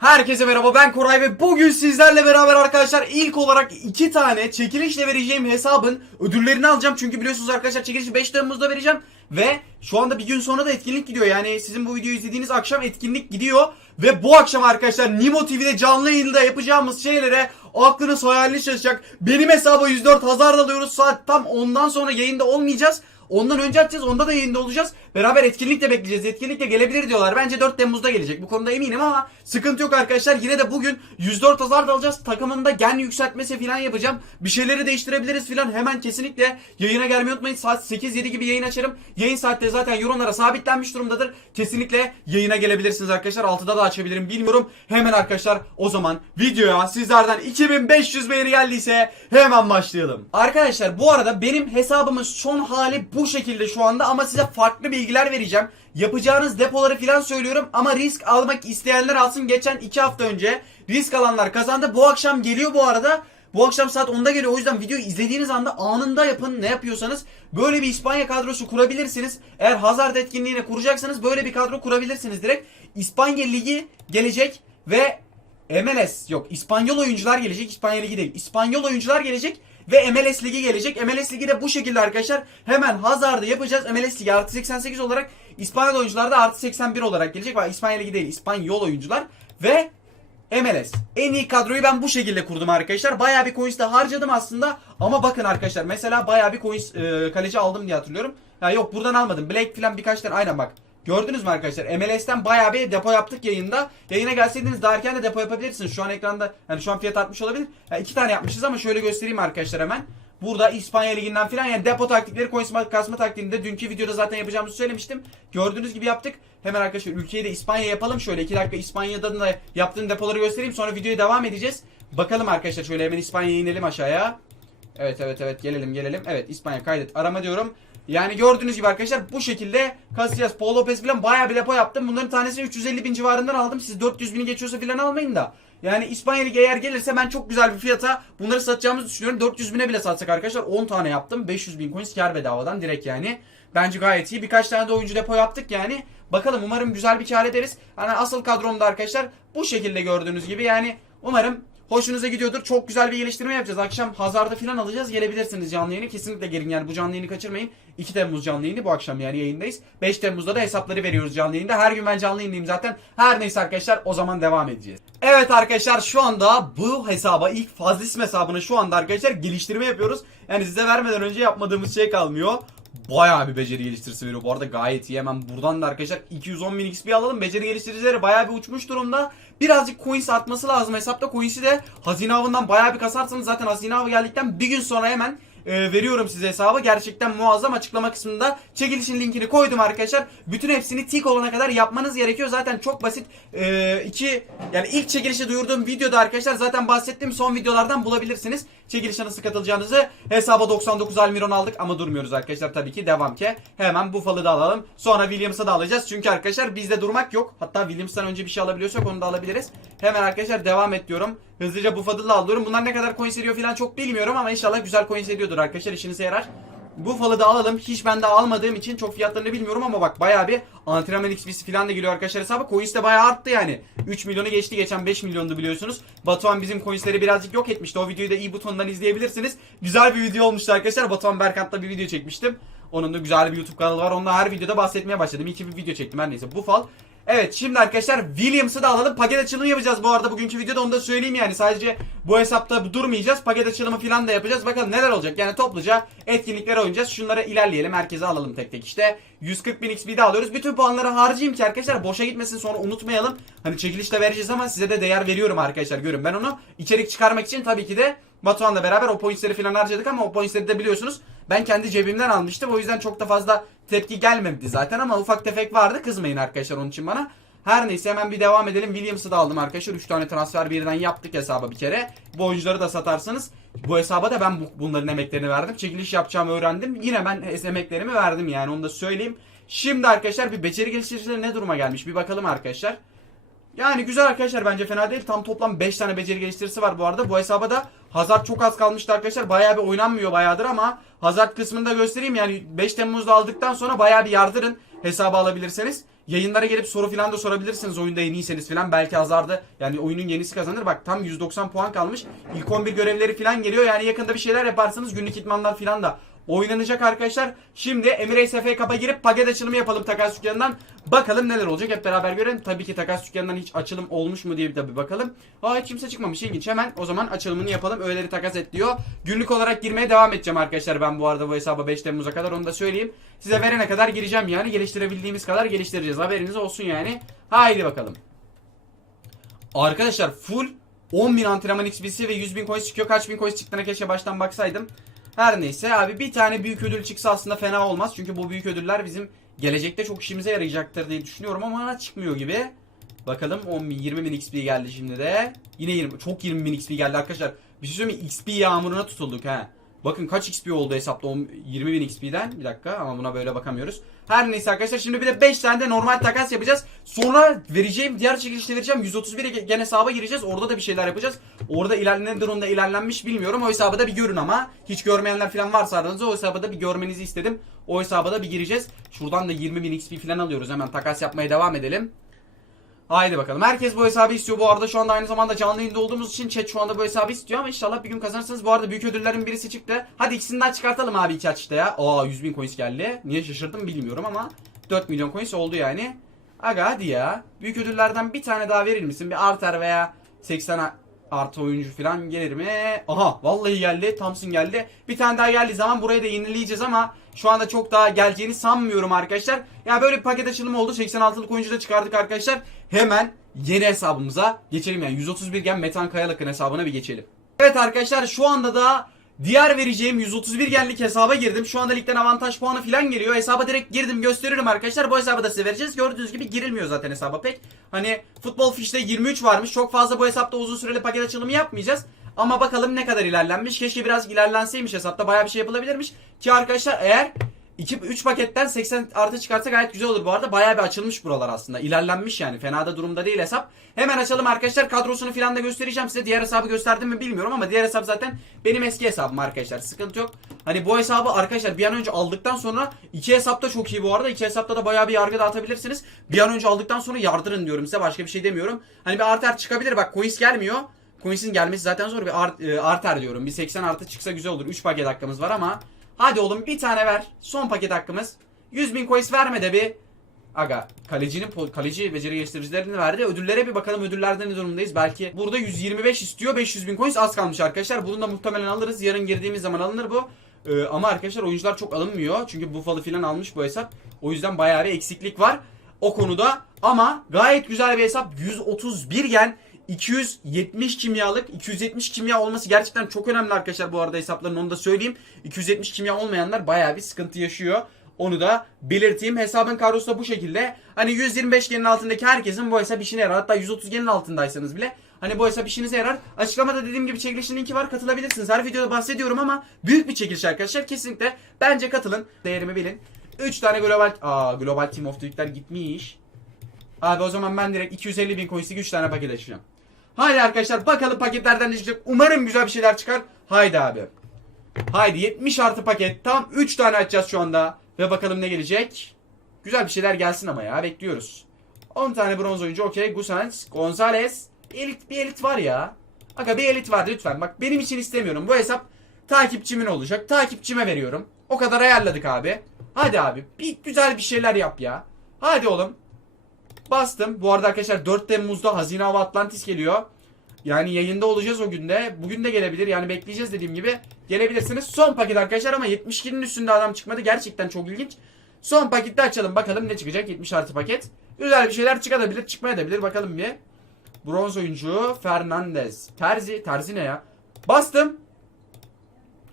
Herkese merhaba ben Koray ve bugün sizlerle beraber arkadaşlar ilk olarak iki tane çekilişle vereceğim hesabın ödüllerini alacağım. Çünkü biliyorsunuz arkadaşlar çekilişi 5 Temmuz'da vereceğim. Ve şu anda bir gün sonra da etkinlik gidiyor. Yani sizin bu videoyu izlediğiniz akşam etkinlik gidiyor. Ve bu akşam arkadaşlar Nimo TV'de canlı yayında yapacağımız şeylere aklınız hayaliniz şaşacak. Benim hesaba 104 hazard alıyoruz. Saat tam ondan sonra yayında olmayacağız. Ondan önce açacağız. Onda da yayında olacağız. Beraber etkinlik de bekleyeceğiz. Etkinlik de gelebilir diyorlar. Bence 4 Temmuz'da gelecek. Bu konuda eminim ama sıkıntı yok arkadaşlar. Yine de bugün 104 hazard alacağız. Takımında gen yükseltmesi falan yapacağım. Bir şeyleri değiştirebiliriz falan. Hemen kesinlikle yayına gelmeyi unutmayın. Saat 8-7 gibi yayın açarım. Yayın saatleri zaten yorumlara sabitlenmiş durumdadır. Kesinlikle yayına gelebilirsiniz arkadaşlar. 6'da da açabilirim bilmiyorum. Hemen arkadaşlar o zaman videoya sizlerden 2500 beğeni geldiyse hemen başlayalım. Arkadaşlar bu arada benim hesabımın son hali bu şekilde şu anda ama size farklı bilgiler vereceğim. Yapacağınız depoları falan söylüyorum ama risk almak isteyenler alsın. Geçen 2 hafta önce risk alanlar kazandı. Bu akşam geliyor bu arada. Bu akşam saat 10'da geliyor. O yüzden videoyu izlediğiniz anda anında yapın. Ne yapıyorsanız böyle bir İspanya kadrosu kurabilirsiniz. Eğer Hazard etkinliğine kuracaksanız böyle bir kadro kurabilirsiniz direkt. İspanya Ligi gelecek ve MLS yok İspanyol oyuncular gelecek. İspanya Ligi değil. İspanyol oyuncular gelecek ve MLS Ligi gelecek. MLS Ligi de bu şekilde arkadaşlar. Hemen Hazard'ı yapacağız. MLS Ligi artı 88 olarak İspanyol oyuncular da artı 81 olarak gelecek. Bak İspanya Ligi değil. İspanyol oyuncular ve MLS. En iyi kadroyu ben bu şekilde kurdum arkadaşlar. Bayağı bir coins de harcadım aslında. Ama bakın arkadaşlar mesela bayağı bir coins e, kaleci aldım diye hatırlıyorum. Ya yok buradan almadım. Black falan birkaç tane aynen bak. Gördünüz mü arkadaşlar? MLS'ten bayağı bir depo yaptık yayında. Yayına gelseydiniz daha erken de depo yapabilirsiniz. Şu an ekranda hani şu an fiyat artmış olabilir. Ya iki tane yapmışız ama şöyle göstereyim arkadaşlar hemen. Burada İspanya Ligi'nden falan yani depo taktikleri coins kasma taktiğinde dünkü videoda zaten yapacağımızı söylemiştim. Gördüğünüz gibi yaptık. Hemen arkadaşlar ülkeyi de İspanya yapalım. Şöyle 2 dakika İspanya'da da yaptığım depoları göstereyim. Sonra videoya devam edeceğiz. Bakalım arkadaşlar şöyle hemen İspanya'ya inelim aşağıya. Evet evet evet gelelim gelelim. Evet İspanya kaydet arama diyorum. Yani gördüğünüz gibi arkadaşlar bu şekilde Casillas, Paul Lopez falan bayağı bir depo yaptım. Bunların tanesini 350 bin civarından aldım. Siz 400 bini geçiyorsa falan almayın da. Yani İspanya Ligi eğer gelirse ben çok güzel bir fiyata bunları satacağımızı düşünüyorum. 400 bine bile satsak arkadaşlar 10 tane yaptım. 500 bin coins kar bedavadan direkt yani. Bence gayet iyi. Birkaç tane de oyuncu depo yaptık yani. Bakalım umarım güzel bir kar ederiz. Hani asıl kadromda arkadaşlar bu şekilde gördüğünüz gibi yani umarım Hoşunuza gidiyordur. Çok güzel bir geliştirme yapacağız. Akşam Hazar'da falan alacağız. Gelebilirsiniz canlı yayını. Kesinlikle gelin yani bu canlı yayını kaçırmayın. 2 Temmuz canlı yayını bu akşam yani yayındayız. 5 Temmuz'da da hesapları veriyoruz canlı yayında. Her gün ben canlı yayındayım zaten. Her neyse arkadaşlar o zaman devam edeceğiz. Evet arkadaşlar şu anda bu hesaba ilk fazla isim hesabına şu anda arkadaşlar geliştirme yapıyoruz. Yani size vermeden önce yapmadığımız şey kalmıyor. Bayağı bir beceri geliştirisi veriyor. Bu arada gayet iyi. Hemen buradan da arkadaşlar 210 bin XP alalım. Beceri geliştiricileri bayağı bir uçmuş durumda. Birazcık coins artması lazım. Hesapta coins'i de hazine avından bayağı bir kasarsanız zaten hazine avı geldikten bir gün sonra hemen e, veriyorum size hesabı. Gerçekten muazzam açıklama kısmında çekilişin linkini koydum arkadaşlar. Bütün hepsini tik olana kadar yapmanız gerekiyor. Zaten çok basit. E, iki yani ilk çekilişi duyurduğum videoda arkadaşlar zaten bahsettiğim son videolardan bulabilirsiniz. Çekilişe nasıl katılacağınızı hesaba 99 Almiron aldık ama durmuyoruz arkadaşlar tabii ki devam ki. Hemen Buffalo'da da alalım. Sonra Williams'a da alacağız. Çünkü arkadaşlar bizde durmak yok. Hatta Williams'tan önce bir şey alabiliyorsak onu da alabiliriz. Hemen arkadaşlar devam et diyorum. Hızlıca Buffalo'da alıyorum. Bunlar ne kadar coins ediyor falan çok bilmiyorum ama inşallah güzel coins ediyordur arkadaşlar. İşinize yarar. Buffalo'da da alalım. Hiç ben de almadığım için çok fiyatlarını bilmiyorum ama bak bayağı bir antrenman XP'si falan da geliyor arkadaşlar hesaba. Coins de bayağı arttı yani. 3 milyonu geçti geçen 5 milyondu biliyorsunuz. Batuhan bizim coinsleri birazcık yok etmişti. O videoyu da iyi butondan izleyebilirsiniz. Güzel bir video olmuştu arkadaşlar. Batuhan Berkant'la bir video çekmiştim. Onun da güzel bir YouTube kanalı var. Onda her videoda bahsetmeye başladım. İyi ki bir video çektim her neyse. Buffalo Evet şimdi arkadaşlar Williams'ı da alalım. Paket açılımı yapacağız bu arada bugünkü videoda onu da söyleyeyim yani. Sadece bu hesapta durmayacağız. Paket açılımı falan da yapacağız. Bakalım neler olacak. Yani topluca etkinliklere oynayacağız. Şunları ilerleyelim. Herkese alalım tek tek işte. 140 bin XP'de alıyoruz. Bütün puanları harcayayım ki arkadaşlar boşa gitmesin sonra unutmayalım. Hani çekilişte vereceğiz ama size de değer veriyorum arkadaşlar. Görün ben onu içerik çıkarmak için tabii ki de Batuhan'la beraber o pointsleri falan harcadık ama o pointsleri de biliyorsunuz ben kendi cebimden almıştım. O yüzden çok da fazla tepki gelmedi zaten ama ufak tefek vardı. Kızmayın arkadaşlar onun için bana. Her neyse hemen bir devam edelim. Williams'ı da aldım arkadaşlar. 3 tane transfer birden yaptık hesaba bir kere. Bu oyuncuları da satarsanız bu hesaba da ben bu- bunların emeklerini verdim. Çekiliş yapacağımı öğrendim. Yine ben emeklerimi verdim yani onu da söyleyeyim. Şimdi arkadaşlar bir beceri geliştiricileri ne duruma gelmiş bir bakalım arkadaşlar. Yani güzel arkadaşlar bence fena değil. Tam toplam 5 tane beceri geliştirisi var bu arada. Bu hesaba da Hazard çok az kalmıştı arkadaşlar. Bayağı bir oynanmıyor bayağıdır ama Hazard kısmını da göstereyim. Yani 5 Temmuz'da aldıktan sonra bayağı bir yardırın hesabı alabilirseniz. Yayınlara gelip soru falan da sorabilirsiniz oyunda yeniyseniz falan. Belki azarda yani oyunun yenisi kazanır. Bak tam 190 puan kalmış. İlk 11 görevleri falan geliyor. Yani yakında bir şeyler yaparsanız günlük itmanlar falan da oynanacak arkadaşlar. Şimdi Emirates FA Cup'a girip paket açılımı yapalım takas dükkanından. Bakalım neler olacak hep beraber görelim. Tabii ki takas dükkanından hiç açılım olmuş mu diye bir tabii bakalım. Aa hiç kimse çıkmamış ilginç. Hemen o zaman açılımını yapalım. Öğeleri takas et diyor. Günlük olarak girmeye devam edeceğim arkadaşlar ben bu arada bu hesaba 5 Temmuz'a kadar onu da söyleyeyim. Size verene kadar gireceğim yani. Geliştirebildiğimiz kadar geliştireceğiz. Haberiniz olsun yani. Haydi bakalım. Arkadaşlar full 10.000 antrenman XP'si ve 100.000 coin çıkıyor. Kaç bin coin çıktığına keşke baştan baksaydım. Her neyse abi bir tane büyük ödül çıksa aslında fena olmaz. Çünkü bu büyük ödüller bizim gelecekte çok işimize yarayacaktır diye düşünüyorum ama çıkmıyor gibi. Bakalım 10 bin 20 bin XP geldi şimdi de. Yine 20 çok 20 bin XP geldi arkadaşlar. Bir şey söyleyeyim? XP yağmuruna tutulduk ha. Bakın kaç XP oldu hesapta 10, 20 bin XP'den. Bir dakika ama buna böyle bakamıyoruz. Her neyse arkadaşlar şimdi bir de 5 tane de normal takas yapacağız. Sonra vereceğim diğer çekilişte vereceğim. 131'e gene hesaba gireceğiz. Orada da bir şeyler yapacağız. Orada iler ne durumda ilerlenmiş bilmiyorum. O hesabı da bir görün ama. Hiç görmeyenler falan varsa aranızda o hesabı da bir görmenizi istedim. O hesaba da bir gireceğiz. Şuradan da 20 bin XP falan alıyoruz. Hemen takas yapmaya devam edelim. Haydi bakalım. Herkes bu hesabı istiyor. Bu arada şu anda aynı zamanda canlı yayında olduğumuz için chat şu anda bu hesabı istiyor ama inşallah bir gün kazanırsınız. Bu arada büyük ödüllerin birisi çıktı. Hadi ikisinden çıkartalım abi iki açıkta ya. Aa 100 bin coins geldi. Niye şaşırdım bilmiyorum ama 4 milyon coins oldu yani. Aga hadi ya. Büyük ödüllerden bir tane daha verir misin? Bir arter veya 80 artı oyuncu falan gelir mi? Aha vallahi geldi. Thompson geldi. Bir tane daha geldiği zaman burayı da yenileyeceğiz ama şu anda çok daha geleceğini sanmıyorum arkadaşlar. Ya böyle bir paket açılımı oldu. 86'lık oyuncu da çıkardık arkadaşlar. Hemen yeni hesabımıza geçelim yani. 131 gen Metan Kayalak'ın hesabına bir geçelim. Evet arkadaşlar şu anda da diğer vereceğim 131 genlik hesaba girdim. Şu anda ligden avantaj puanı falan geliyor. Hesaba direkt girdim gösteririm arkadaşlar. Bu hesabı da size vereceğiz. Gördüğünüz gibi girilmiyor zaten hesaba pek. Hani futbol fişte 23 varmış. Çok fazla bu hesapta uzun süreli paket açılımı yapmayacağız. Ama bakalım ne kadar ilerlenmiş. Keşke biraz ilerlenseymiş hesapta. Bayağı bir şey yapılabilirmiş. Ki arkadaşlar eğer 2 3 paketten 80 artı çıkarsa gayet güzel olur bu arada. Bayağı bir açılmış buralar aslında. İlerlenmiş yani. Fena da durumda değil hesap. Hemen açalım arkadaşlar. Kadrosunu falan da göstereceğim size. Diğer hesabı gösterdim mi bilmiyorum ama diğer hesap zaten benim eski hesabım arkadaşlar. Sıkıntı yok. Hani bu hesabı arkadaşlar bir an önce aldıktan sonra iki hesap da çok iyi bu arada. İki hesapta da bayağı bir yargı dağıtabilirsiniz. Bir an önce aldıktan sonra yardırın diyorum size. Başka bir şey demiyorum. Hani bir arter çıkabilir. Bak coins gelmiyor. Coins'in gelmesi zaten zor. Bir art, e, arter diyorum. Bir 80 artı çıksa güzel olur. 3 paket hakkımız var ama Hadi oğlum bir tane ver. Son paket hakkımız. 100 bin coins verme de bir. Aga kalecinin kaleci beceri geliştiricilerini verdi. Ödüllere bir bakalım ödüllerde ne durumdayız. Belki burada 125 istiyor. 500 bin coins az kalmış arkadaşlar. Bunu da muhtemelen alırız. Yarın girdiğimiz zaman alınır bu. Ee, ama arkadaşlar oyuncular çok alınmıyor. Çünkü Buffalo falan almış bu hesap. O yüzden bayağı bir eksiklik var. O konuda. Ama gayet güzel bir hesap. 131 gen. 270 kimyalık 270 kimya olması gerçekten çok önemli arkadaşlar bu arada hesapların onu da söyleyeyim. 270 kimya olmayanlar bayağı bir sıkıntı yaşıyor. Onu da belirteyim. Hesabın kadrosu da bu şekilde. Hani 125 genin altındaki herkesin bu hesap işine yarar. Hatta 130 genin altındaysanız bile hani bu hesap işinize yarar. Açıklamada dediğim gibi çekilişin linki var. Katılabilirsiniz. Her videoda bahsediyorum ama büyük bir çekiliş arkadaşlar. Kesinlikle bence katılın. Değerimi bilin. 3 tane global Aa global team of the gitmiş. Abi o zaman ben direkt 250 bin coins'lik 3 tane paket açacağım. Haydi arkadaşlar bakalım paketlerden ne çıkacak. Umarım güzel bir şeyler çıkar. Haydi abi. Haydi 70 artı paket. Tam 3 tane açacağız şu anda. Ve bakalım ne gelecek. Güzel bir şeyler gelsin ama ya bekliyoruz. 10 tane bronz oyuncu okey. Gusans, Gonzalez. Elit bir elit var ya. Aga bir elit var lütfen. Bak benim için istemiyorum. Bu hesap takipçimin olacak. Takipçime veriyorum. O kadar ayarladık abi. Hadi abi. Bir güzel bir şeyler yap ya. Hadi oğlum. Bastım. Bu arada arkadaşlar 4 Temmuz'da Hazine Hava Atlantis geliyor. Yani yayında olacağız o günde. Bugün de gelebilir. Yani bekleyeceğiz dediğim gibi. Gelebilirsiniz. Son paket arkadaşlar ama 72'nin üstünde adam çıkmadı. Gerçekten çok ilginç. Son pakette açalım. Bakalım ne çıkacak. 70 artı paket. Güzel bir şeyler çıkabilir. Çıkmayabilir. Bakalım bir. Bronz oyuncu Fernandez. Terzi. Terzi ne ya? Bastım.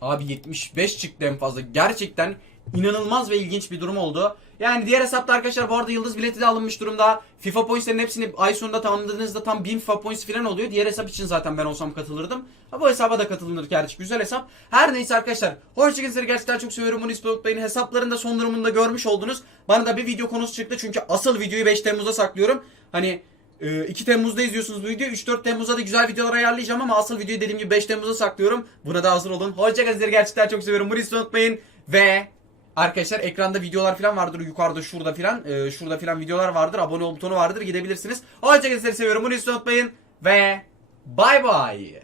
Abi 75 çıktı en fazla. Gerçekten inanılmaz ve ilginç bir durum oldu. Yani diğer hesapta arkadaşlar bu arada yıldız bileti de alınmış durumda. FIFA points'lerin hepsini ay sonunda tamamladığınızda tam 1000 FIFA points falan oluyor. Diğer hesap için zaten ben olsam katılırdım. Ha bu hesaba da katılınır gerçi. Güzel hesap. Her neyse arkadaşlar. Hoşçakalın sizleri gerçekten çok seviyorum. Bunu ismi unutmayın. Hesapların da son durumunu da görmüş oldunuz. Bana da bir video konusu çıktı. Çünkü asıl videoyu 5 Temmuz'da saklıyorum. Hani e, 2 Temmuz'da izliyorsunuz bu videoyu. 3-4 Temmuz'da da güzel videolar ayarlayacağım ama asıl videoyu dediğim gibi 5 Temmuz'da saklıyorum. Buna da hazır olun. Hoşçakalın sizleri gerçekten çok seviyorum. Bunu unutmayın. Ve Arkadaşlar ekranda videolar falan vardır yukarıda şurada falan e, şurada falan videolar vardır abone ol butonu vardır gidebilirsiniz. Hoşçakalın sizleri seviyorum bunu hiç unutmayın ve bay bay.